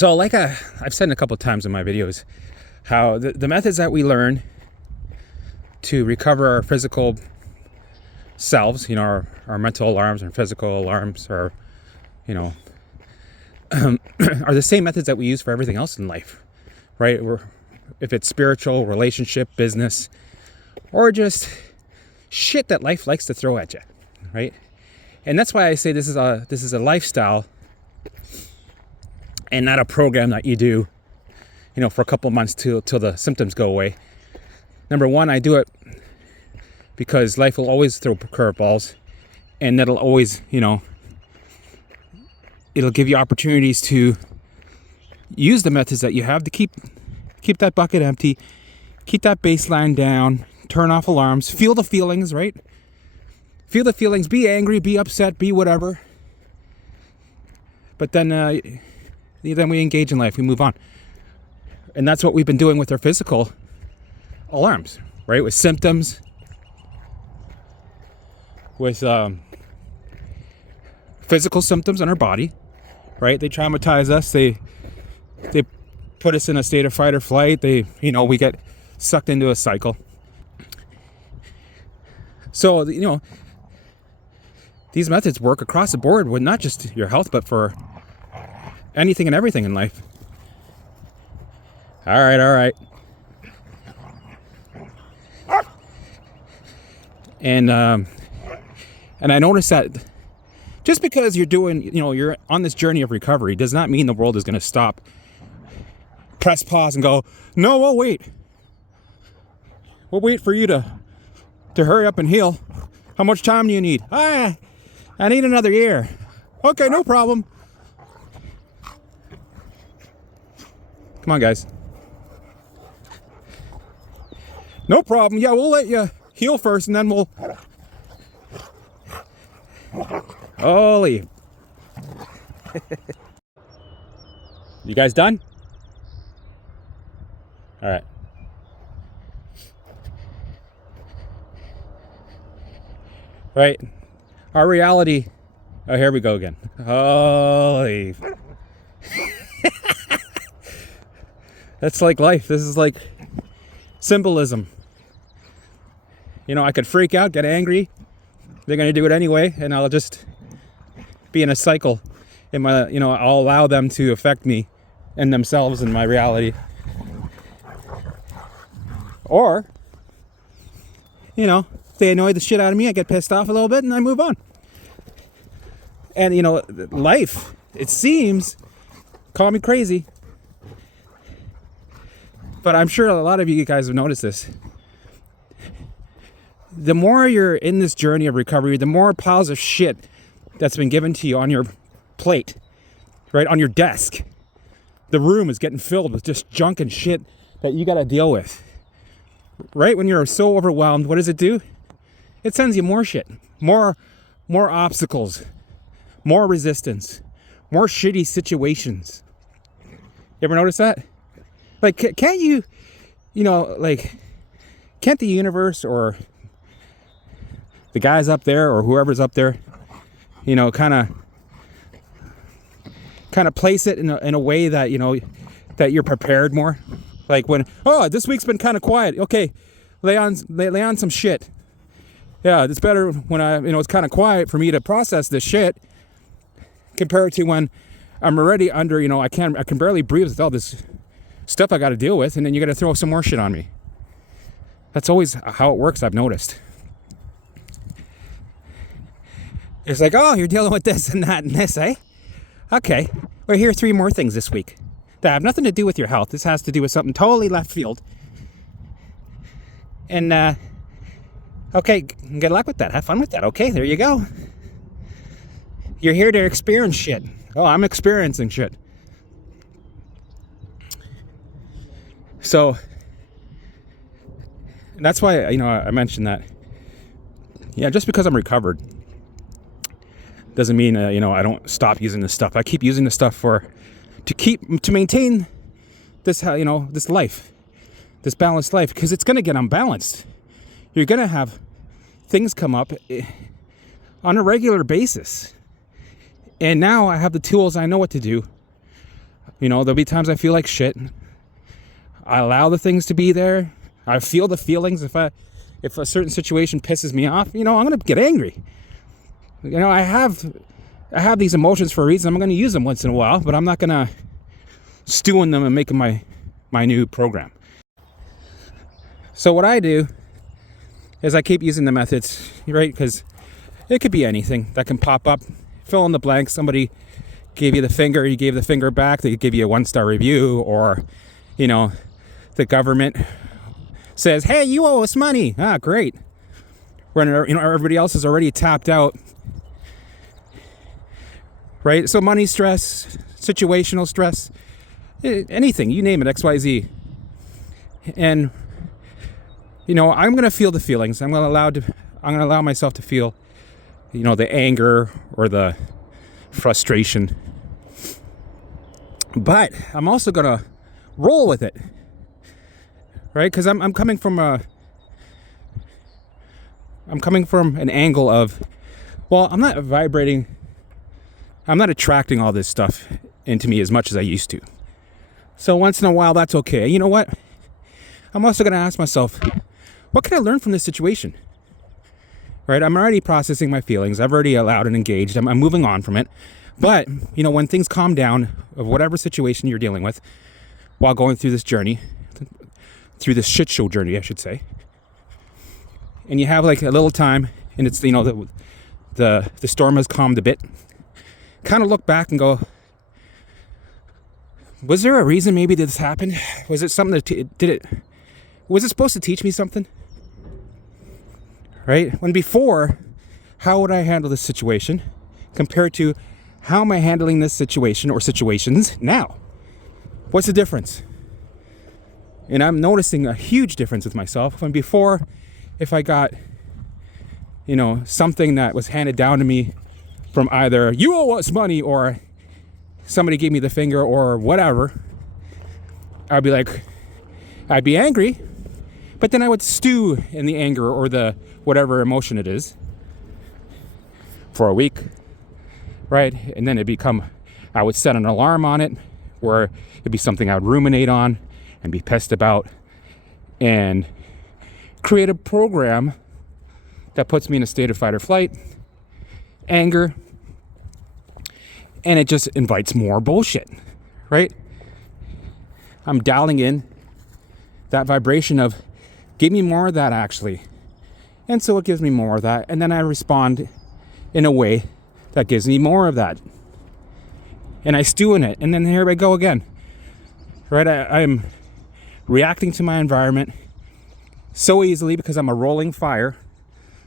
So like I've said a couple of times in my videos, how the methods that we learn to recover our physical selves, our mental alarms and physical alarms, are are the same methods that we use for everything else in life, right? If it's spiritual, relationship, business, or just shit that life likes to throw at you, right? And that's why I say this is a lifestyle and not a program that you do, for a couple of months till the symptoms go away. Number one, I do it because life will always throw curveballs, and that'll always, it'll give you opportunities to use the methods that you have to keep that bucket empty, keep that baseline down, turn off alarms, feel the feelings, right? Feel the feelings, be angry, be upset, be whatever. But then we engage in life, we move on. And that's what we've been doing with our physical alarms, right? With symptoms, with physical symptoms in our body, right? They traumatize us. They put us in a state of fight or flight. We get sucked into a cycle. So, these methods work across the board with not just your health, but for anything and everything in life. All right. And I noticed that just because you're doing, you're on this journey of recovery does not mean the world is going to stop. Press pause and go, no, we'll wait. We'll wait for you to hurry up and heal. How much time do you need? I need another year. Okay, no problem. Come on, guys. No problem. Yeah, we'll let you heal first, and then we'll... Holy. You guys done? All right. Right. Our reality. Oh, here we go again. Holy. That's like life. This is like symbolism. I could freak out, get angry. They're going to do it anyway, and I'll just be in a cycle. I'll allow them to affect me and themselves and my reality. Or, they annoy the shit out of me, I get pissed off a little bit, and I move on. And, life, it seems, call me crazy, but I'm sure a lot of you guys have noticed this. The more you're in this journey of recovery, the more piles of shit that's been given to you on your plate, right, on your desk. The room is getting filled with just junk and shit that you got to deal with. Right? When you're so overwhelmed, what does it do? It sends you more shit, more obstacles, more resistance, more shitty situations. You ever notice that? Like, can't you, can't the universe or the guys up there or whoever's up there, kind of place it in a way that, that you're prepared more. Like when, this week's been kind of quiet. Okay, lay on some shit. Yeah, it's better when it's kind of quiet for me to process this shit compared to when I'm already under, I can barely breathe with all this stuff I got to deal with, and then you got to throw some more shit on me. That's always how it works, I've noticed. It's like, you're dealing with this and that and this, eh? Okay, well, here are 3 more things this week that have nothing to do with your health. This has to do with something totally left field. And, okay, good luck with that. Have fun with that. Okay, there you go. You're here to experience shit. Oh, I'm experiencing shit. So, that's why, I mentioned that. Yeah, just because I'm recovered doesn't mean, I don't stop using this stuff. I keep using this stuff to maintain this, this life, this balanced life, because it's going to get unbalanced. You're going to have things come up on a regular basis. And now I have the tools. I know what to do. There'll be times I feel like shit. I allow the things to be there. I feel the feelings. If a certain situation pisses me off, I'm gonna get angry. I have these emotions for a reason. I'm gonna use them once in a while, but I'm not gonna stew in them and make them my new program. So what I do is I keep using the methods, right? Because it could be anything that can pop up. Fill in the blanks. Somebody gave you the finger, you gave the finger back, they give you a 1-star review, or the government says, hey, you owe us money. Great. When everybody else is already tapped out, right? So money stress, situational stress, anything, you name it, XYZ. And I'm gonna feel the feelings. I'm gonna allow myself to feel the anger or the frustration, but I'm also gonna roll with it, right? Because I'm coming from an angle of, well, I'm not attracting all this stuff into me as much as I used to. So once in a while, that's okay. You know what? I'm also gonna ask myself, what can I learn from this situation? Right? I'm already processing my feelings. I've already allowed and engaged. I'm moving on from it. But, when things calm down of whatever situation you're dealing with while going through this journey, through this shit show journey, I should say, and you have like a little time and it's, the storm has calmed a bit, kind of look back and go, was there a reason maybe this happened? Was it something that was it supposed to teach me something? Right? When before, how would I handle this situation compared to how am I handling this situation or situations now? What's the difference? And I'm noticing a huge difference with myself. When before, if I got, something that was handed down to me from either you owe us money or somebody gave me the finger or whatever, I'd be angry, but then I would stew in the anger or the whatever emotion it is for a week, right? And then I would set an alarm on it where it'd be something I would ruminate on and be pissed about and create a program that puts me in a state of fight or flight, anger, and it just invites more bullshit, right? I'm dialing in that vibration of give me more of that actually. And so it gives me more of that. And then I respond in a way that gives me more of that. And I stew in it. And then here I go again. Right? I'm reacting to my environment so easily because I'm a rolling fire.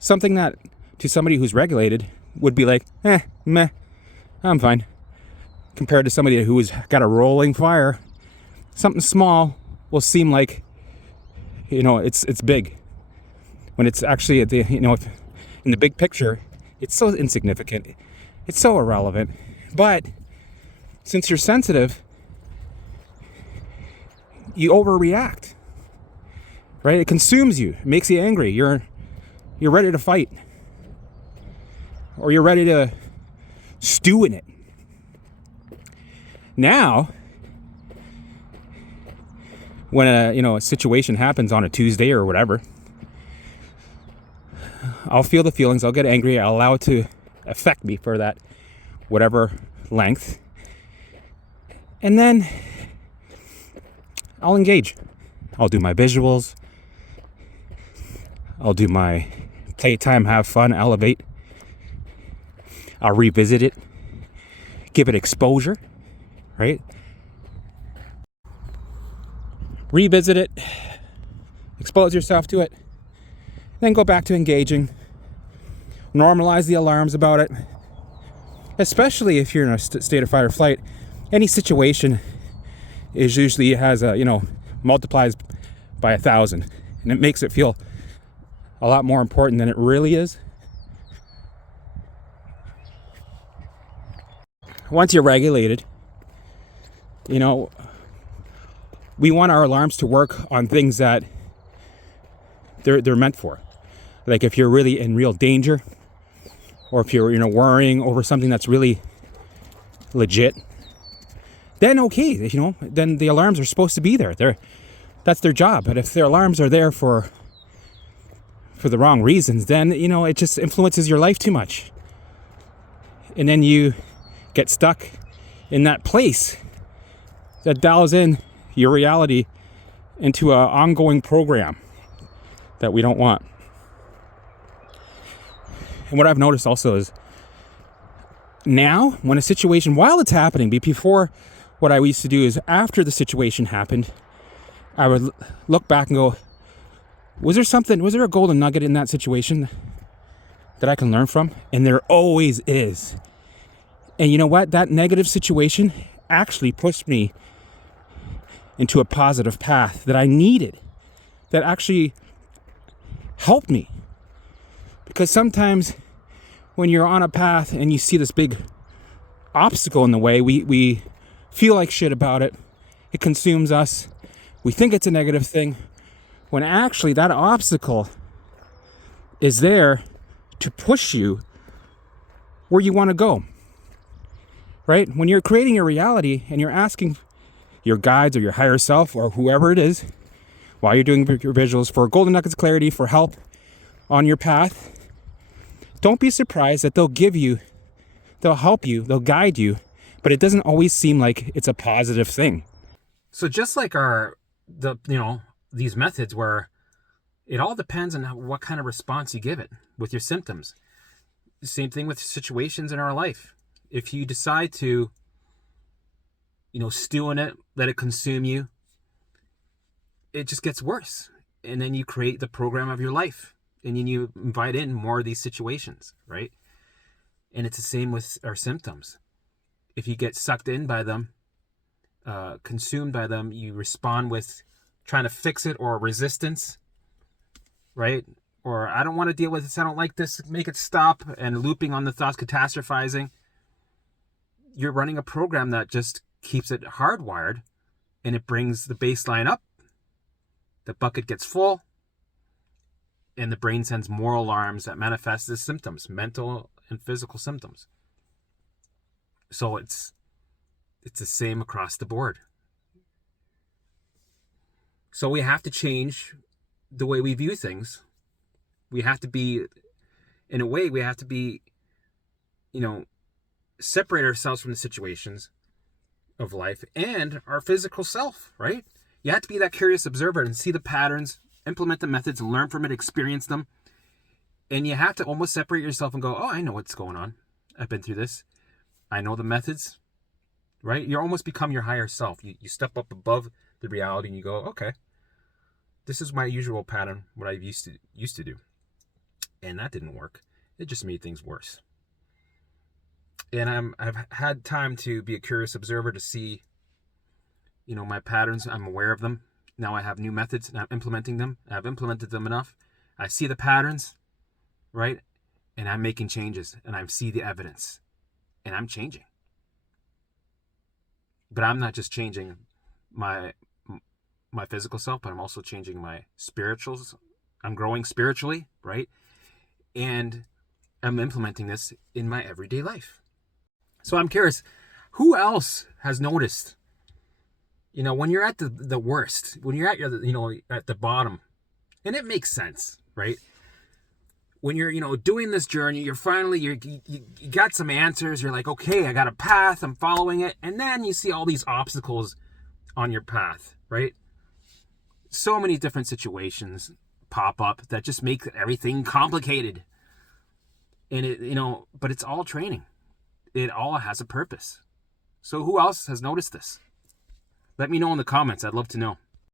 Something that to somebody who's regulated would be like, meh, I'm fine. Compared to somebody who's got a rolling fire, something small will seem like, it's big. When it's actually at the, in the big picture, it's so insignificant. It's so irrelevant. But since you're sensitive, you overreact, right? It consumes you. It makes you angry. You're ready to fight, or you're ready to stew in it. Now, when a situation happens on a Tuesday or whatever, I'll feel the feelings. I'll get angry. I'll allow it to affect me for that whatever length, and then I'll engage. I'll do my visuals. I'll do my playtime, have fun, elevate. I'll revisit it, give it exposure, right? Revisit it, expose yourself to it, then go back to engaging. Normalize the alarms about it, especially if you're in a state of fight or flight. Any situation is usually has multiplies by 1,000, and it makes it feel a lot more important than it really is. Once you're regulated, we want our alarms to work on things that they're meant for. Like if you're really in real danger, or if you're worrying over something that's really legit, then okay, then the alarms are supposed to be there. That's their job. But if their alarms are there for the wrong reasons, then, it just influences your life too much. And then you get stuck in that place that dials in your reality into an ongoing program that we don't want. And what I've noticed also is now, when a situation, while it's happening, before, what I used to do is after the situation happened, I would look back and go, was there a golden nugget in that situation that I can learn from? And there always is. And you know what? That negative situation actually pushed me into a positive path that I needed, that actually helped me. Because sometimes when you're on a path and you see this big obstacle in the way, we feel like shit about it. It consumes us. We think it's a negative thing, when actually that obstacle is there to push you where you want to go. Right? When you're creating your reality and you're asking your guides or your higher self or whoever it is, while you're doing your visuals, for golden nuggets clarity, for help on your path, don't be surprised that they'll help you, they'll guide you, but it doesn't always seem like it's a positive thing. So just like these methods where it all depends on what kind of response you give it with your symptoms. Same thing with situations in our life. If you decide to, stew in it, let it consume you, it just gets worse. And then you create the program of your life. And then you invite in more of these situations, right? And it's the same with our symptoms. If you get sucked in by them, consumed by them, you respond with trying to fix it or resistance, right? Or I don't want to deal with this, I don't like this, make it stop, and looping on the thoughts, catastrophizing. You're running a program that just keeps it hardwired, and it brings the baseline up. The bucket gets full, and the brain sends more alarms that manifest as symptoms, mental and physical symptoms. So it's the same across the board. So we have to change the way we view things. We have to be, in a way, separate ourselves from the situations of life and our physical self, right? You have to be that curious observer and see the patterns, implement the methods, learn from it, experience them. And you have to almost separate yourself and go, oh, I know what's going on. I've been through this. I know the methods, right? You almost become your higher self. You step up above the reality and you go, okay, this is my usual pattern, what I used to do. And that didn't work. It just made things worse. And I've had time to be a curious observer to see, my patterns. I'm aware of them. Now I have new methods and I'm implementing them. I've implemented them enough. I see the patterns, right? And I'm making changes and I see the evidence and I'm changing. But I'm not just changing my physical self, but I'm also changing my spirituals. I'm growing spiritually, right? And I'm implementing this in my everyday life. So I'm curious, who else has noticed, when you're at the worst, when you're at at the bottom, and it makes sense, right? When you're, doing this journey, you're finally, you got some answers. You're like, okay, I got a path, I'm following it. And then you see all these obstacles on your path, right? So many different situations pop up that just make everything complicated. And but it's all training. It all has a purpose. So who else has noticed this? Let me know in the comments. I'd love to know.